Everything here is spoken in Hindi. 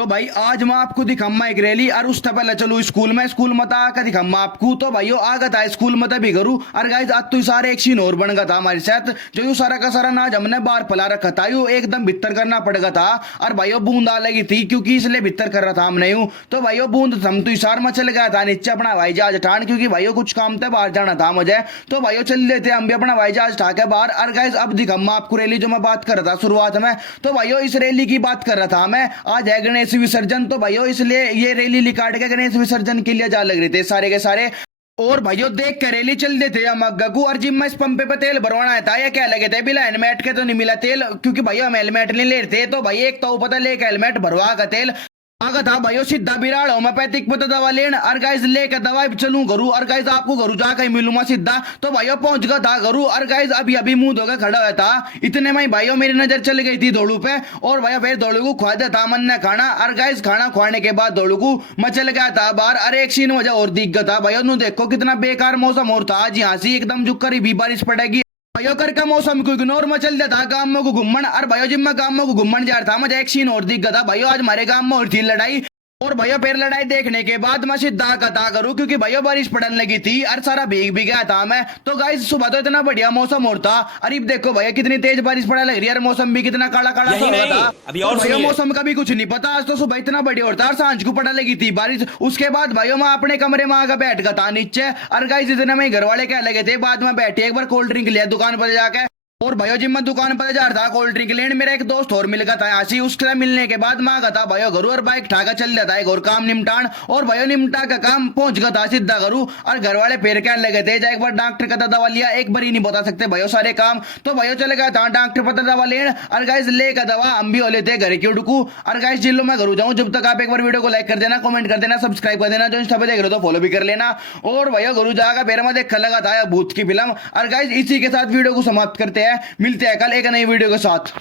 तो भाई आज मैं आपको दिखाऊंगा एक रैली और उससे पहले चलू स्कूल में आकर दिखाऊंगा आपको। तो भाइयों आगत है स्कूल में भी करूँ और गाइस आज तो सारे एक सीन और बन गया था हमारे साथ। जो यू सारा का सारा नाज हमने बाहर फैला रखा था, यू एकदम भीतर करना पड़ गया था। और भाइयों बूंद आ लगी थी क्योंकि इसलिए भीतर कर रहा था हमने यूं। तो भाइयों बूंद हम तो इशार में चल गया था नीचे अपना हवाई जहाज ठान, क्योंकि भाइयों कुछ काम था बाहर जाना था मुझे। तो भाइयों चल लेते हम भी अपना हवाई जहाज ठा के बाहर। और गाइस अब दिखाऊंगा आपको रैली जो मैं बात कर रहा था शुरुआत में। तो भाइयों इस रैली की बात कर रहा था मैं। आज है गणेश विसर्जन, तो भाइयों इसलिए ये रैली निकाल के गणेश विसर्जन के लिए जा लग रहे थे सारे के सारे। और भाइयों देख के रैली चल देते हम गगू और जिम में इस पंपे पे तेल भरवाना है था या क्या लगे थे बिना हेलमेट के तो नहीं मिला तेल, क्योंकि भैया हम हेलमेट नहीं ले रहे थे। तो भाई एक तो पता लेके हेलमेट भरवा का तेल आगा था भाइयों सीधा बिराड़ होम्योपैथिक पता दवा लेन। और गाइस लेके दवाई चलूं घरू और गाइस आपको घरू जाकर मिलूंगा सीधा। तो भाइयों पहुंच गया था घरू और गाइस अभी अभी मुंह धोकर खड़ा हुआ था। इतने में भाइयों मेरी नजर चल गई थी दौड़ू पे। और भैया फिर दौड़ू को खुआ था मन ने खाना। और गाइस खाना खुआने के बाद दौड़ू को मैं चल गया था बाहर। अरे एक सीन वजह और दिख गया था भाइयों, नु देखो कितना बेकार मौसम और था आज यहाँ से एकदम जो करीबी बारिश पड़ेगी। भाइयों कर का मौसम को इग्नोर में चल जाता गांव में को घूमन। और भाइयों जिम में गांव में को घूमन जा रहा था मुझे एक सीन और दिख गया था भाइयों। आज हमारे गांव में और थी लड़ाई। और भैया फिर लड़ाई देखने के बाद मैं सीधा कथा करूं क्योंकि भैया बारिश पड़ने लगी थी और सारा भीग भी गया था मैं। तो गाइस सुबह तो इतना बढ़िया मौसम और था। अरे देखो भैया कितनी तेज बारिश पड़ने लग रही है और मौसम भी कितना काला काला सा हो रहा था। अभी और तो भैया मौसम का भी कुछ नहीं पता, आज तो सुबह इतना बढ़िया और था और सांझ को पड़ने लगी थी बारिश। उसके बाद भाइयों मैं अपने कमरे में आकर बैठ गया था नीचे। और गाइस इतने में घर वाले क्या लगे थे बाद में बैठे एक बार कोल्ड ड्रिंक लिया दुकान पर जाके। और भाइयों जिम में दुकान पर जा रहा था कोल्ड ड्रिंक लेने, मेरा एक दोस्त और मिल गया था यहाँ से। उसके मिलने के बाद मैं गया था भाइयों घरू और बाइक ठाकर चल जाता है और काम निपटान। और भाइयों निपटा का काम पहुंच गया था सीधा घरू। और घर वाले फिर कहने लगे थे एक बार डॉक्टर का दवा लिया, एक बार ही नहीं बता सकते भाइयों सारे काम। तो भाइयों चले गया था डॉक्टर पता दवा लेने। और गाइस लेकर दवा हम भी हो लेते घर की उड़कू। और गाइस जिलो मैं घरू जाऊँ जब तक आप एक बार वीडियो को लाइक कर देना, कमेंट कर देना, सब्सक्राइब कर देना, जो इंस्टा पे देख रहे हो तो फॉलो भी कर लेना। और भैया घरू जाकर फिर मैं देखने लगा था भूत की फिल्म। और गाइस इसी के साथ वीडियो को समाप्त करते हैं, मिलते हैं कल एक नई वीडियो के साथ।